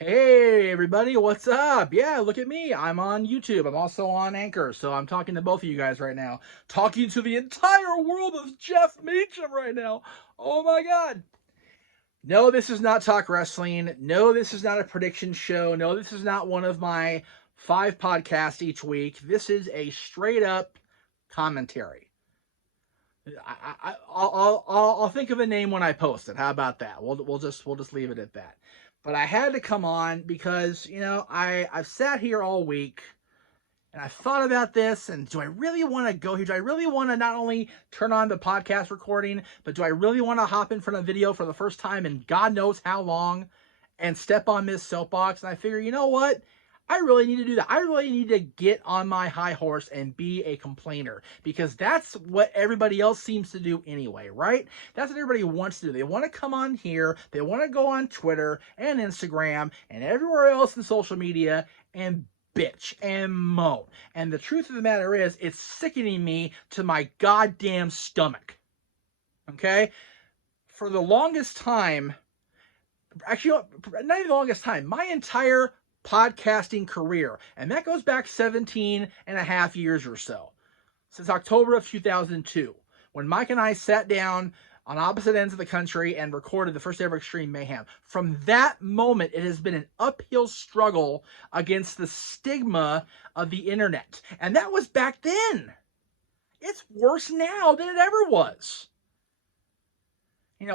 Hey everybody, what's up? Yeah, look at me. I'm on YouTube. I'm also on Anchor, so I'm talking to both of you guys right now. Talking to the entire world of Jeff Meacham right now. Oh my god. No, this is not talk wrestling. No, this is not a prediction show. No, this is not one of my 5 podcasts each week. This is a straight up commentary. I'll think of a name when I post it. How about that? We'll just leave it at that. But I had to come on because I've sat here all week and I've thought about this. And do I really want to go here? Do I really want to not only turn on the podcast recording, but do I really want to hop in front of video for the first time in God knows how long and step on this soapbox? And I figure, you know what? I really need to do that. I really need to get on my high horse and be a complainer because that's what everybody else seems to do anyway, right? That's what everybody wants to do. They want to come on here, they want to go on Twitter and Instagram and everywhere else in social media and bitch and moan. And the truth of the matter is, it's sickening me to my goddamn stomach. Okay? For the longest time, actually, not even the longest time, my entire podcasting career, and that goes back 17 and a half years or so, since October of 2002, when Mike and I sat down on opposite ends of the country and recorded the first ever Extreme Mayhem. From that moment, it has been an uphill struggle against the stigma of the internet. And that was back then. It's worse now than it ever was.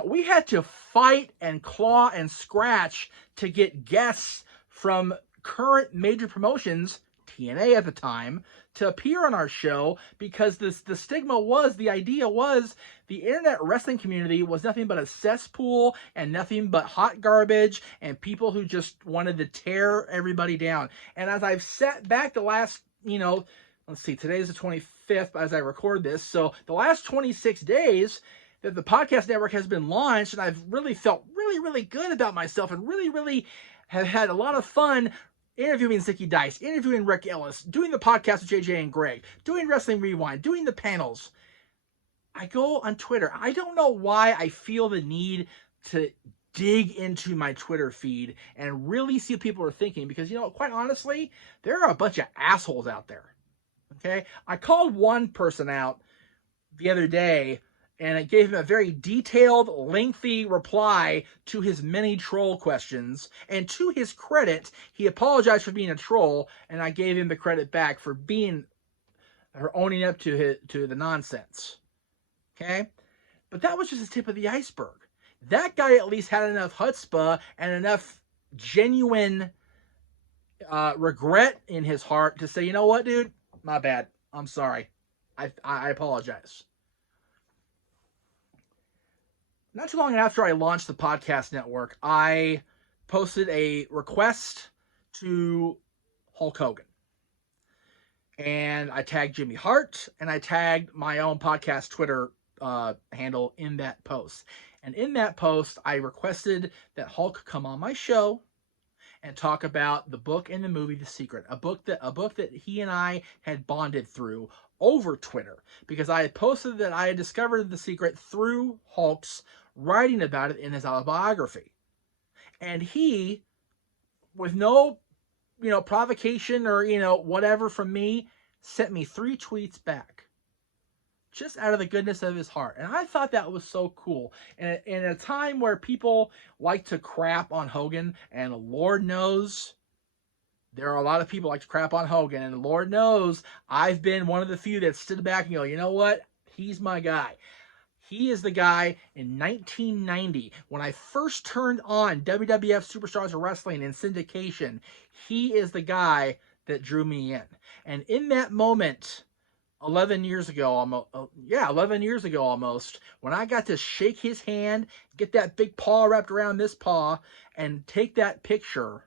We had to fight and claw and scratch to get guests from current major promotions, TNA at the time, to appear on our show because the stigma was, the idea was, the internet wrestling community was nothing but a cesspool and nothing but hot garbage and people who just wanted to tear everybody down. And as I've sat back the last, let's see, today's the 25th as I record this, so the last 26 days that the podcast network has been launched, and I've really felt really, really good about myself and really, really have had a lot of fun interviewing Zicky Dice, interviewing Rick Ellis, doing the podcast with JJ and Greg, doing Wrestling Rewind, doing the panels. I go on Twitter. I don't know why I feel the need to dig into my Twitter feed and really see what people are thinking because, quite honestly, there are a bunch of assholes out there. Okay? I called one person out the other day and I gave him a very detailed, lengthy reply to his many troll questions. And to his credit, he apologized for being a troll, and I gave him the credit back for owning up to the nonsense. Okay? But that was just the tip of the iceberg. That guy at least had enough chutzpah and enough genuine regret in his heart to say, you know what, dude? My bad. I'm sorry. I apologize. Not too long after I launched the podcast network, I posted a request to Hulk Hogan. And I tagged Jimmy Hart, and I tagged my own podcast Twitter handle in that post. And in that post, I requested that Hulk come on my show and talk about the book and the movie The Secret, a book that he and I had bonded through over Twitter, because I had posted that I had discovered The Secret through Hulk's writing about it in his autobiography. And he, with no, provocation or, whatever from me, sent me 3 tweets back. Just out of the goodness of his heart. And I thought that was so cool. And in a time where people like to crap on Hogan, and Lord knows there are a lot of people like to crap on Hogan, and Lord knows I've been one of the few that stood back and go, you know what? He's my guy. He is the guy in 1990, when I first turned on WWF Superstars of Wrestling in syndication. He is the guy that drew me in. And in that moment, 11 years ago almost, when I got to shake his hand, get that big paw wrapped around this paw, and take that picture,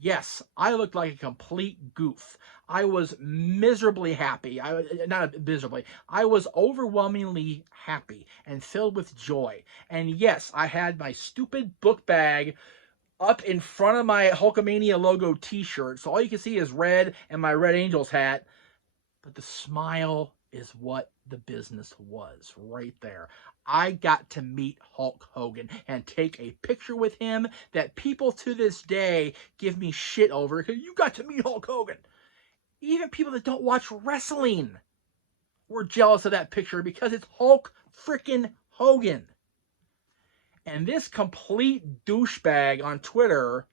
yes, I looked like a complete goof. I was miserably happy. I was overwhelmingly happy and filled with joy. And yes, I had my stupid book bag up in front of my Hulkamania logo t-shirt, so all you can see is red and my Red Angels hat. But the smile is what the business was right there. I got to meet Hulk Hogan and take a picture with him that people to this day give me shit over because you got to meet Hulk Hogan. Even people that don't watch wrestling were jealous of that picture because it's Hulk freaking Hogan. And this complete douchebag on Twitter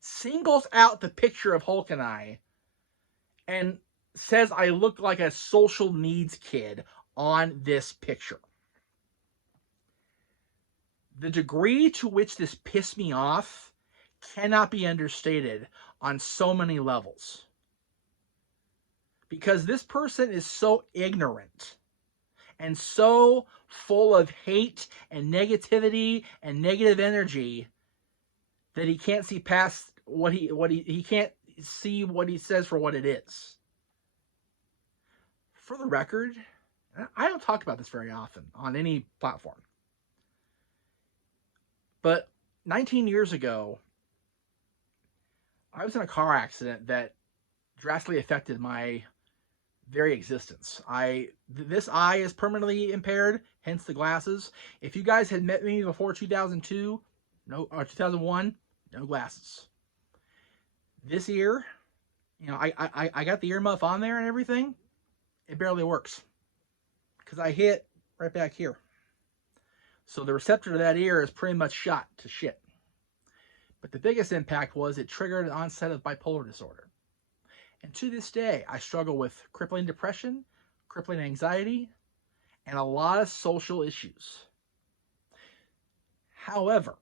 singles out the picture of Hulk and I and says I look like a social needs kid on this picture. The degree to which this pissed me off cannot be understated on so many levels. Because this person is so ignorant and so full of hate and negativity and negative energy that he can't see past he can't see what he says for what it is. For the record, I don't talk about this very often on any platform. But 19 years ago, I was in a car accident that drastically affected my very existence. This eye is permanently impaired, hence the glasses. If you guys had met me before 2002, or 2001, no glasses. This ear, I got the earmuff on there and everything. It barely works because I hit right back here. So the receptor to that ear is pretty much shot to shit. But the biggest impact was it triggered an onset of bipolar disorder. And to this day, I struggle with crippling depression, crippling anxiety, and a lot of social issues. However,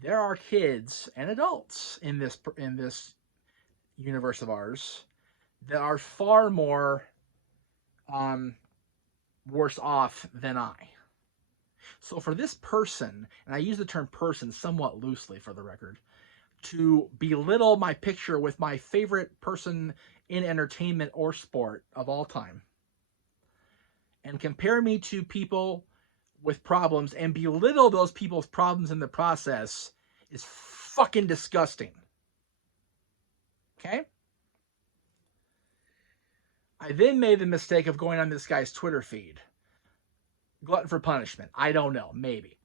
there are kids and adults in this universe of ours that are far more worse off than I. So for this person, and I use the term person somewhat loosely for the record, to belittle my picture with my favorite person in entertainment or sport of all time, and compare me to people with problems and belittle those people's problems in the process is fucking disgusting. Okay? I then made the mistake of going on this guy's Twitter feed. Glutton for punishment. I don't know. Maybe.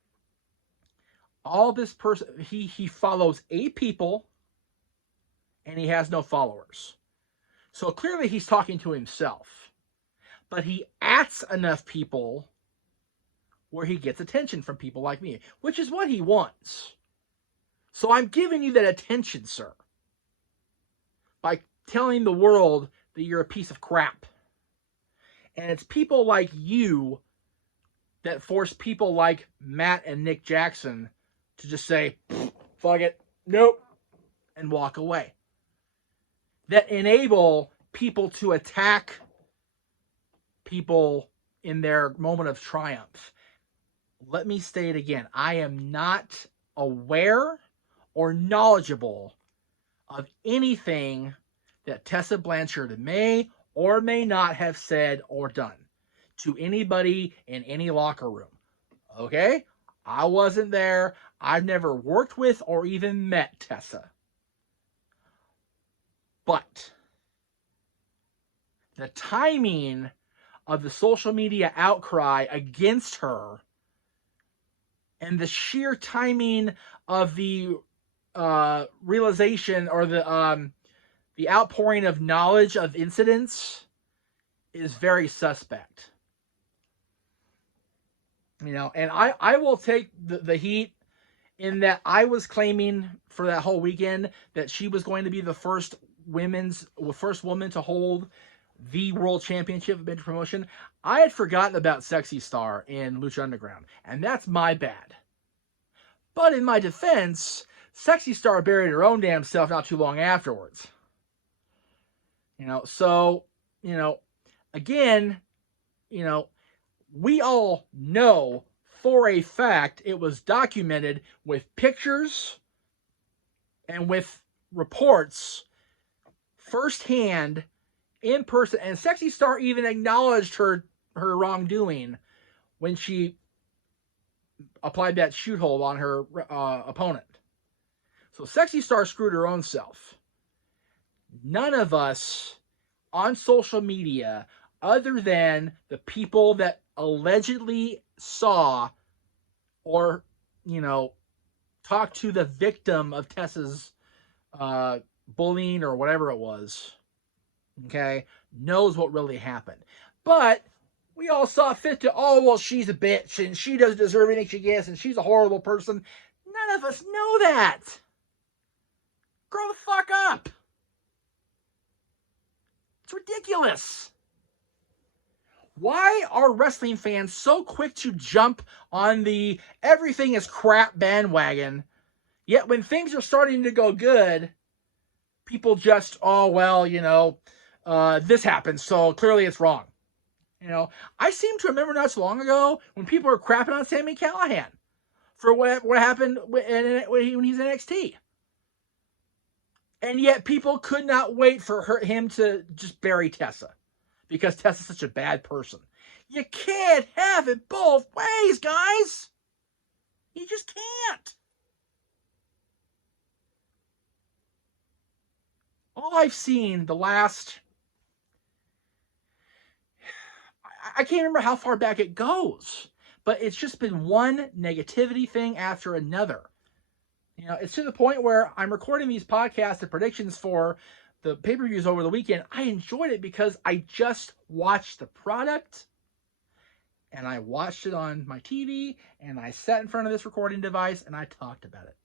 All this person, he follows 8 people and he has no followers. So clearly he's talking to himself. But he ats enough people where he gets attention from people like me, which is what he wants. So I'm giving you that attention, sir, by telling the world that you're a piece of crap. And it's people like you that force people like Matt and Nick Jackson to just say, fuck it, nope, and walk away. That enable people to attack people in their moment of triumph. Let me state again, I am not aware or knowledgeable of anything that Tessa Blanchard may or may not have said or done to anybody in any locker room. Okay? I wasn't there. I've never worked with or even met Tessa. But the timing of the social media outcry against her and the sheer timing of the realization or the outpouring of knowledge of incidents is very suspect. And I will take the heat in that I was claiming for that whole weekend that she was going to be the first woman to hold the world championship of major promotion. I had forgotten about Sexy Star in Lucha Underground, and that's my bad. But in my defense, Sexy Star buried her own damn self not too long afterwards. Again, we all know for a fact it was documented with pictures and with reports firsthand, in person. And Sexy Star even acknowledged her wrongdoing when she applied that shoot hold on her opponent. So Sexy Star screwed her own self. None of us on social media, other than the people that allegedly saw or, talked to the victim of Tessa's bullying or whatever it was, okay, knows what really happened. But we all saw fit to, oh, well, she's a bitch and she doesn't deserve anything she gets and she's a horrible person. None of us know that. Grow the fuck up. It's ridiculous. Why are wrestling fans so quick to jump on the everything is crap bandwagon, yet when things are starting to go good, people just, oh, well, this happened, so clearly it's wrong. I seem to remember not so long ago when people were crapping on Sami Callihan for what happened when he's in NXT. And yet people could not wait for him to just bury Tessa because Tessa's such a bad person. You can't have it both ways, guys. You just can't. All I've seen the last... I can't remember how far back it goes, but it's just been one negativity thing after another. It's to the point where I'm recording these podcasts and predictions for the pay-per-views over the weekend. I enjoyed it because I just watched the product and I watched it on my TV and I sat in front of this recording device and I talked about it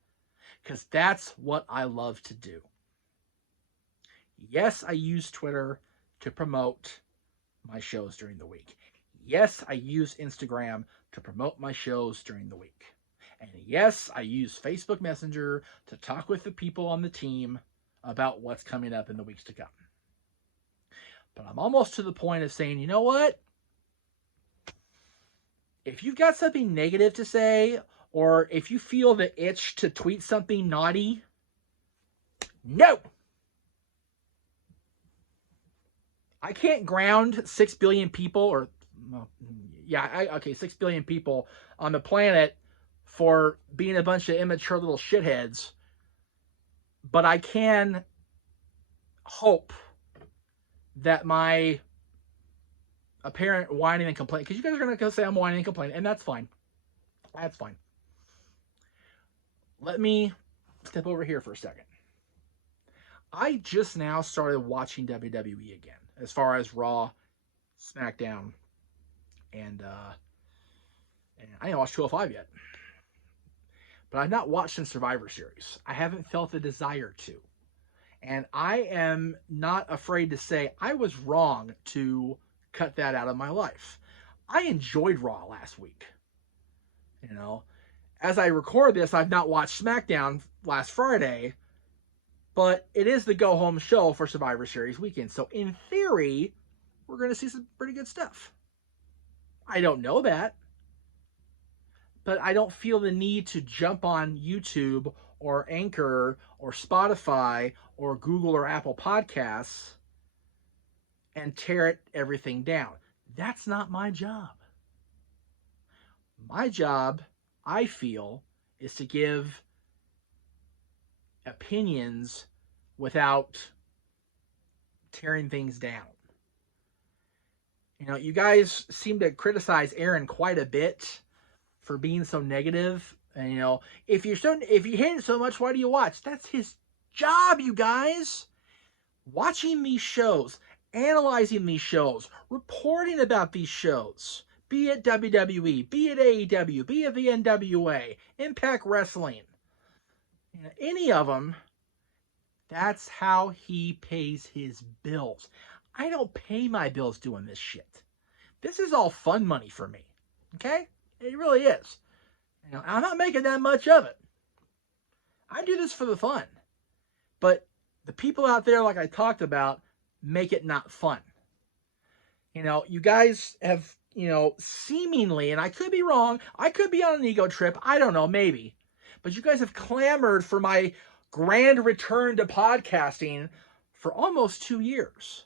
because that's what I love to do. Yes, I use Twitter to promote my shows during the week. Yes, I use Instagram to promote my shows during the week. And yes, I use Facebook Messenger to talk with the people on the team about what's coming up in the weeks to come. But I'm almost to the point of saying, you know what? If you've got something negative to say, or if you feel the itch to tweet something naughty, no! I can't ground 6 billion people, or, 6 billion people on the planet for being a bunch of immature little shitheads. But I can hope that my apparent whining and complaining, because you guys are going to say I'm whining and complaining, and that's fine. That's fine. Let me step over here for a second. I just now started watching WWE again, as far as Raw, SmackDown, and I didn't watch 205 yet. But I've not watched in Survivor Series. I haven't felt the desire to. And I am not afraid to say I was wrong to cut that out of my life. I enjoyed Raw last week. As I record this, I've not watched SmackDown last Friday, but it is the go-home show for Survivor Series weekend. So in theory, we're going to see some pretty good stuff. I don't know that. But I don't feel the need to jump on YouTube or Anchor or Spotify or Google or Apple Podcasts and tear everything down. That's not my job. My job, I feel, is to give opinions without tearing things down. You guys seem to criticize Aaron quite a bit for being so negative. And if you hate it so much, why do you watch? That's his job, you guys. Watching these shows, analyzing these shows, reporting about these shows, be it WWE, be it AEW, be it the NWA, Impact Wrestling, any of them, that's how he pays his bills. I don't pay my bills doing this shit. This is all fun money for me. Okay? It really is. I'm not making that much of it. I do this for the fun. But the people out there, like I talked about, make it not fun. You guys have, seemingly, and I could be wrong, I could be on an ego trip, I don't know, maybe. But you guys have clamored for my grand return to podcasting for almost 2 years.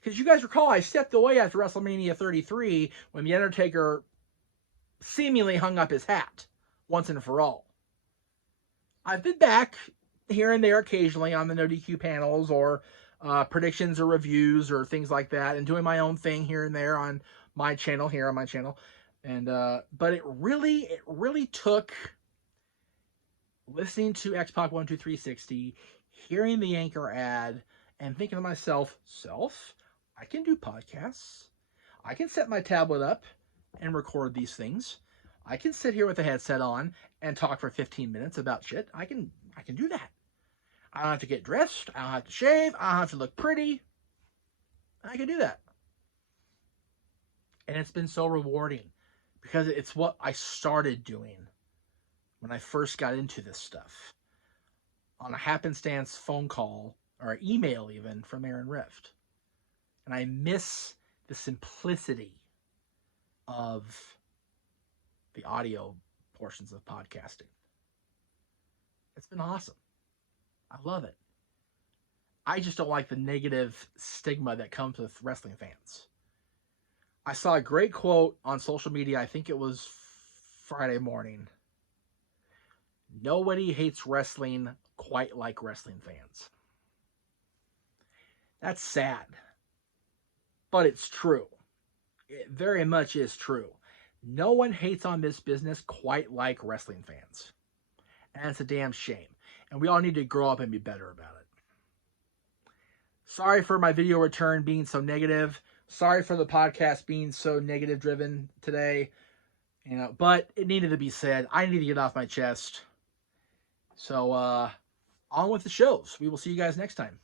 Because you guys recall, I stepped away after WrestleMania 33 when The Undertaker seemingly hung up his hat once and for all. I've been back here and there occasionally on the No DQ panels or predictions or reviews or things like that, and doing my own thing here and there on my channel, And but it really took listening to Xpac 12360, hearing the Anchor ad, and thinking to myself, I can do podcasts. I can set my tablet up and record these things. I can sit here with a headset on and talk for 15 minutes about shit. I can do that. I don't have to get dressed. I don't have to shave. I don't have to look pretty. I can do that. And it's been so rewarding because it's what I started doing when I first got into this stuff. On a happenstance phone call or email even from Aaron Rift. And I miss the simplicity of the audio portions of podcasting. It's been awesome. I love it. I just don't like the negative stigma that comes with wrestling fans. I saw a great quote on social media. I think it was Friday morning. Nobody hates wrestling quite like wrestling fans. That's sad. But it's true. It very much is true. No one hates on this business quite like wrestling fans. And it's a damn shame. And we all need to grow up and be better about it. Sorry for my video return being so negative. Sorry for the podcast being so negative driven today. But it needed to be said. I need to get off my chest. So, on with the shows. We will see you guys next time.